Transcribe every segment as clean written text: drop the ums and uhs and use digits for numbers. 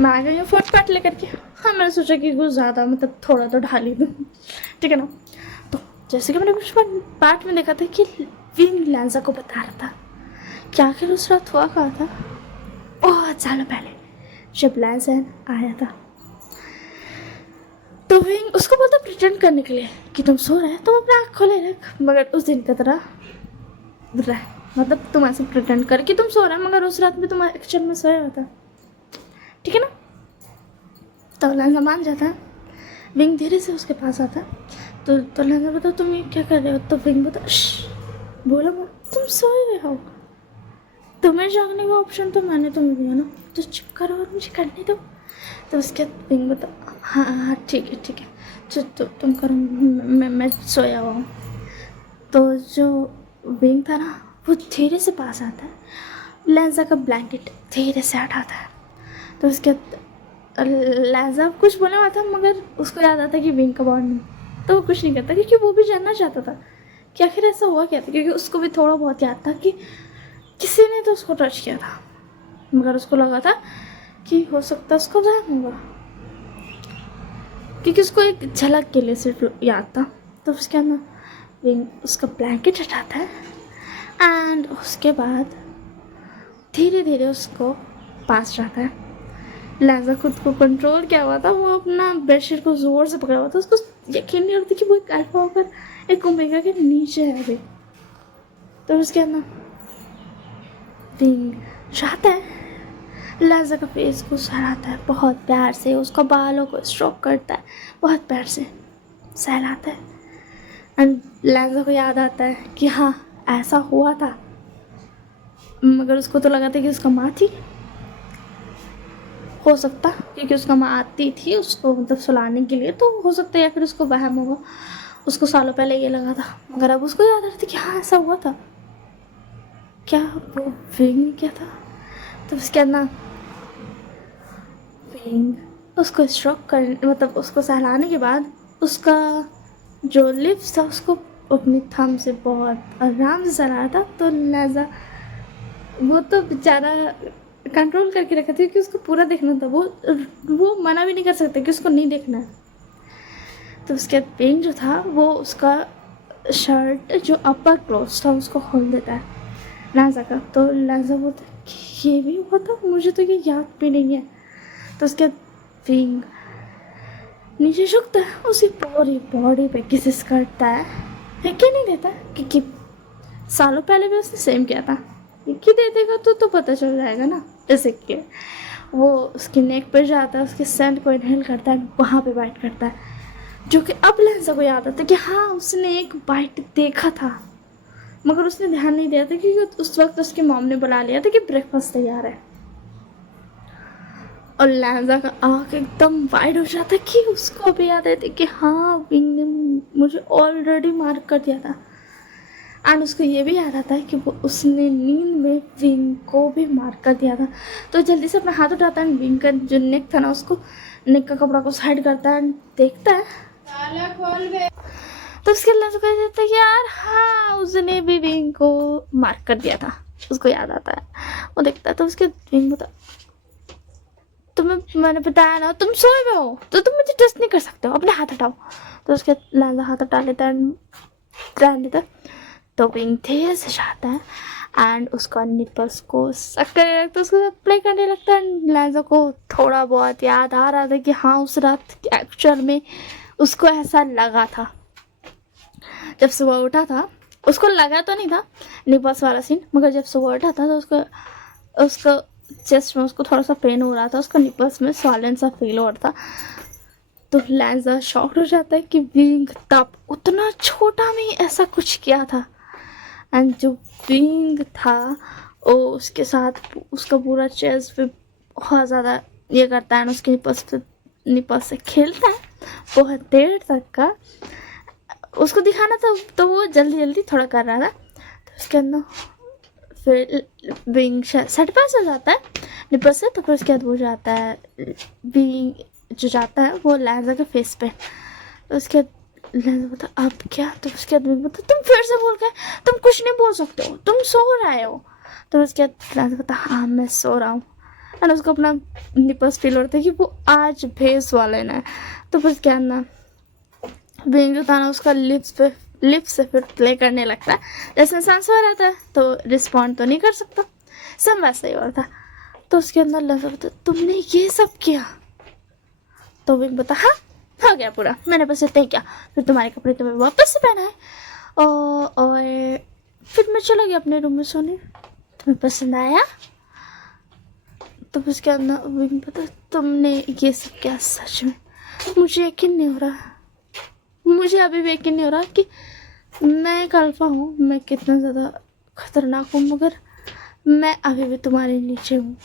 मैं आ गई हूँ फोन पैट लेकर के। हाँ, मैंने सोचा कि कुछ ज़्यादा मतलब थोड़ा तो ढाल ही दूँ, ठीक है ना। तो जैसे कि मैंने कुछ पार्ट में देखा था कि विंग लैंजा को बता रहा था कि आखिर उस रात हुआ कहा था बहुत सालों पहले जब लैंजा आया था। तो विंग उसको बोलता प्रिटेंड करने के लिए कि तुम सो रहे तुम अपने आँख खोले रख, मगर उस दिन की तरह रह, मतलब तुम ऐसे प्रिटेंड कर कि तुम सो रहे मगर उस रात में तुम एक्चुअल में सोया होता, ठीक है ना। तो लैंजा मान जाता है। विंग धीरे से उसके पास आता है। तो लैंजा बताओ तुम ये क्या कर रहे हो। तो विंग बता बोला तुम सोए हुए हो, तुम्हें जागने का ऑप्शन तो मैंने तुम्हें दिया ना, तो चुप करो और मुझे करने दो। तो उसके बाद विंग बता हाँ हाँ ठीक है तो तुम करो, मैं सोया हुआ हूँ। तो जो विंग था ना वो धीरे से पास आता है, लैंजा का ब्लैंकेट धीरे से हटाता है। तो उसके लैंजा कुछ बोलने वाला था मगर उसको याद आता कि विंग का बॉन्ड नहीं, तो वो कुछ नहीं करता क्योंकि वो भी जानना चाहता था कि आखिर ऐसा हुआ क्या था, क्योंकि उसको भी थोड़ा बहुत याद था कि किसी ने तो उसको टच किया था, मगर उसको लगा था कि हो सकता है उसको वहम होगा क्योंकि उसको एक झलक के लिए सिर्फ याद था। तो उसके अंदर विंग उसका ब्लैंकेट हटाता है एंड उसके बाद धीरे धीरे उसको पास जाता है। लैंजा खुद को कंट्रोल किया हुआ था, वो अपना बेडशीट को जोर से पकड़ा हुआ था, उसको यकीन नहीं होता कि वो एक अल्फा होकर एक ओमेगा के नीचे है अभी। तो उसके अंदर विंग चाहता है लैंजा का फेस को सहलाता है बहुत प्यार से, उसका बालों को स्ट्रोक करता है बहुत प्यार से सहलाता है। एंड लैंजा को याद आता है कि हाँ ऐसा हुआ था, मगर उसको तो लगा था कि उसका माँ थी, हो सकता क्योंकि उसका माँ आती थी उसको मतलब सुलाने के लिए, तो हो सकता है या फिर उसको वहम होगा, उसको सालों पहले ये लगा था, मगर अब उसको याद आ रहा था कि हाँ ऐसा हुआ था। क्या वो विंग क्या था। तो उसके अंदर विंग उसको स्ट्रोक कर मतलब उसको सहलाने के बाद उसका जो लिप्स था उसको अपनी थंब से बहुत आराम से सहलाया था। तो लैंजा वो तो बेचारा कंट्रोल करके रखा था क्योंकि उसको पूरा देखना था, वो मना भी नहीं कर सकता कि उसको नहीं देखना है। तो उसके बाद पेन जो था वो उसका शर्ट जो अपर क्लोथ था उसको खोल देता है लैंजा का। तो लैंजा बोलता है कि ये भी हुआ था, मुझे तो ये याद भी नहीं है। तो उसके बाद विंग नीचे झुकता है, उसकी पूरी बॉडी पे किसिस करता है, यकीन नहीं देता क्योंकि सालों पहले भी उसने सेम किया था, यकीन दे देगा तो पता चल जाएगा ना। जैसे कि वो उसकी नेक पे जाता है, उसके सेंट को इनहेल करता है, वहाँ पे बाइट करता है, जो कि अब लैंजा को याद आता है कि हाँ उसने एक बाइट देखा था, मगर उसने ध्यान नहीं दिया था क्योंकि उस वक्त उसकी मॉम ने बुला लिया था कि ब्रेकफास्ट तैयार है। और लैंजा का आँख एकदम वाइड हो जाता है कि उसको अभी याद है कि हाँ विंग ने मुझे ऑलरेडी मार्क कर दिया था। एंड उसको ये भी याद आता है कि वो उसने नींद में विंग को भी मार्क कर दिया था। तो जल्दी से अपना हाथ उठाता है, विंग का जो नेक था ना उसको नेक का कपड़ा को साइड करता है, देखता है तो उसके अल्लाह कह देता है कि यार हाँ उसने भी विंग को मार्क कर दिया था, उसको याद आता है। वो देखता है तो उसके विंग बता तुम्हें मैंने बताया ना तुम सोए हुए हो तो तुम मुझे टेस्ट नहीं कर सकते हो, अपने हाथ हटाओ। तो उसके लैंजा हाथ हटा लेता है तो विंग धीरे से जाता है एंड उसका निपल्स को सक करने लगता है, उसके साथ प्ले करने लगता है। लैंजा को थोड़ा बहुत याद आ रहा था कि हाँ उस रात एक्चुअल में उसको ऐसा लगा था। जब सुबह उठा था उसको लगा तो नहीं था निपल्स वाला सीन, मगर जब सुबह उठा था तो उसको चेस्ट में उसको थोड़ा सा पेन हो रहा था, उसका निपल्स में स्वॉलन सा फील हो रहा था। तो लैंजा शॉक्ड हो जाता है कि विंग तब उतना छोटा में ऐसा कुछ किया था। एंड जो विंग था वो उसके साथ उसका पूरा चेस्ट पे बहुत ज़्यादा ये करता है, उसके निपल्स से खेलता है बहुत देर तक का, उसको दिखाना था तो वो जल्दी जल्दी थोड़ा कर रहा था। तो उसके अंदर फिर विंग सेट हो जाता है निपल से, तो फिर उसके बाद वो जाता है विंग जो जाता है वो लैंजा के फेस पे। तो उसके बाद लैंजा बोलता अब क्या। तो उसके बाद विंग बोलता तुम फिर से बोल गए, तुम कुछ नहीं बोल सकते हो, तुम सो रहे हो। तो उसके बाद लैंजा बोलता हाँ मैं सो रहा हूँ। एंड उसको अपना निपल्स फील होता है कि वो आज भेस वाले ना। तो फिर क्या ना विंग जो था ना उसका लिप्स से फिर प्ले करने लगता है, जैसे इंसान सो रहता है तो रिस्पॉन्ड तो नहीं कर सकता, सब वैसा ही और था। तो उसके अंदर लगा था तुमने ये सब किया? तो विंग बता हाँ हो गया पूरा, मैंने बस इतना ही किया, फिर तुम्हारे कपड़े तुम्हें वापस से पहना है और फिर मैं चला गया अपने रूम में सोने। तुम्हें पसंद आया? तो उसके अंदर विंग पता तुमने ये सब क्या? सच में मुझे यकीन नहीं हो रहा, मुझे अभी भी यकीन नहीं हो रहा कि मैं एक अल्फा हूँ, मैं कितना ज़्यादा खतरनाक हूँ, मगर मैं अभी भी तुम्हारे नीचे हूँ।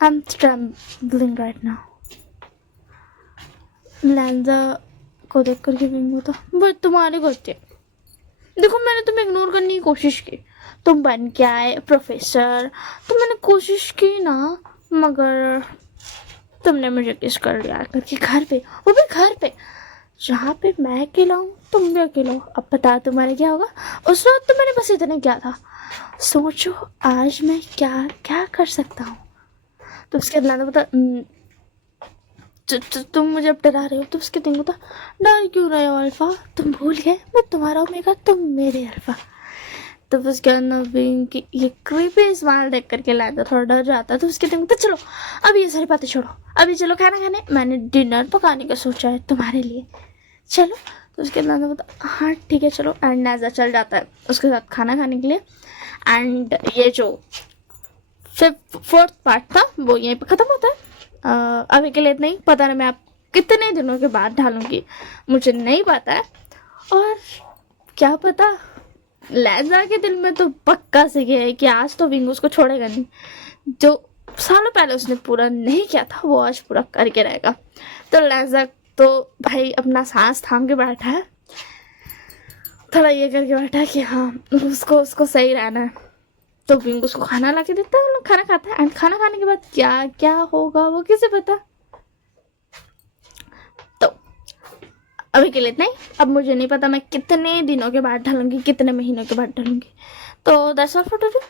I am trembling right now. लैंजा को देख करके विंग होता बट तुम्हारी गलती है, देखो मैंने तुम्हें इग्नोर करने की कोशिश की, तुम बन के आए प्रोफेसर, तो मैंने कोशिश की ना, मगर तुमने मुझे किस कर लिया करके घर पे, वो भी घर पे जहाँ पे मैं अकेला हूँ तुम भी अकेला हो। अब पता तुम्हारे क्या होगा? उस वक्त तो मैंने बस इतना किया था, सोचो आज मैं क्या क्या कर सकता हूँ। तो उसके अलावा बता तुम मुझे अब डरा रहे हो। तो उसके दिन होता डर क्यों रहे हो अल्फा, तुम भूल गए मैं तुम्हारा ओमेगा, तुम मेरे अल्फा। तो उसके अंदर विंग की ये क्रीपी स्माइल देख करके लाता थोड़ा डर जाता। तो उसके दिन चलो अभी ये सारी बातें छोड़ो, अभी चलो खाना खाने, मैंने डिनर पकाने का सोचा है तुम्हारे लिए, चलो। तो उसके अंदर बता हाँ ठीक है चलो। एंड नाजा चल जाता है उसके साथ खाना खाने के लिए। एंड ये जो फोर्थ पार्ट था वो यहीं पे ख़त्म होता है। अभी के लिए इतना ही, पता नहीं मैं आप कितने दिनों के बाद डालूंगी, मुझे नहीं पता है। और क्या पता लैजा के दिल में तो पक्का से ये है कि आज तो विंग उसको छोड़ेगा नहीं, जो सालों पहले उसने पूरा नहीं किया था वो आज पूरा करके रहेगा। तो लैजा तो भाई अपना सांस थाम के बैठा है, थोड़ा ये करके बैठा है कि हाँ उसको सही रहना है। तो विंग उसको खाना ला के देता है, वो लोग खाना खाता है। एंड खाना खाने के बाद क्या क्या होगा वो किसे पता। तो अभी के लिए इतना ही, अब मुझे नहीं पता मैं कितने दिनों के बाद ढालूंगी, कितने महीनों के बाद ढालूंगी। तो दैट्स ऑल फॉर टुडे।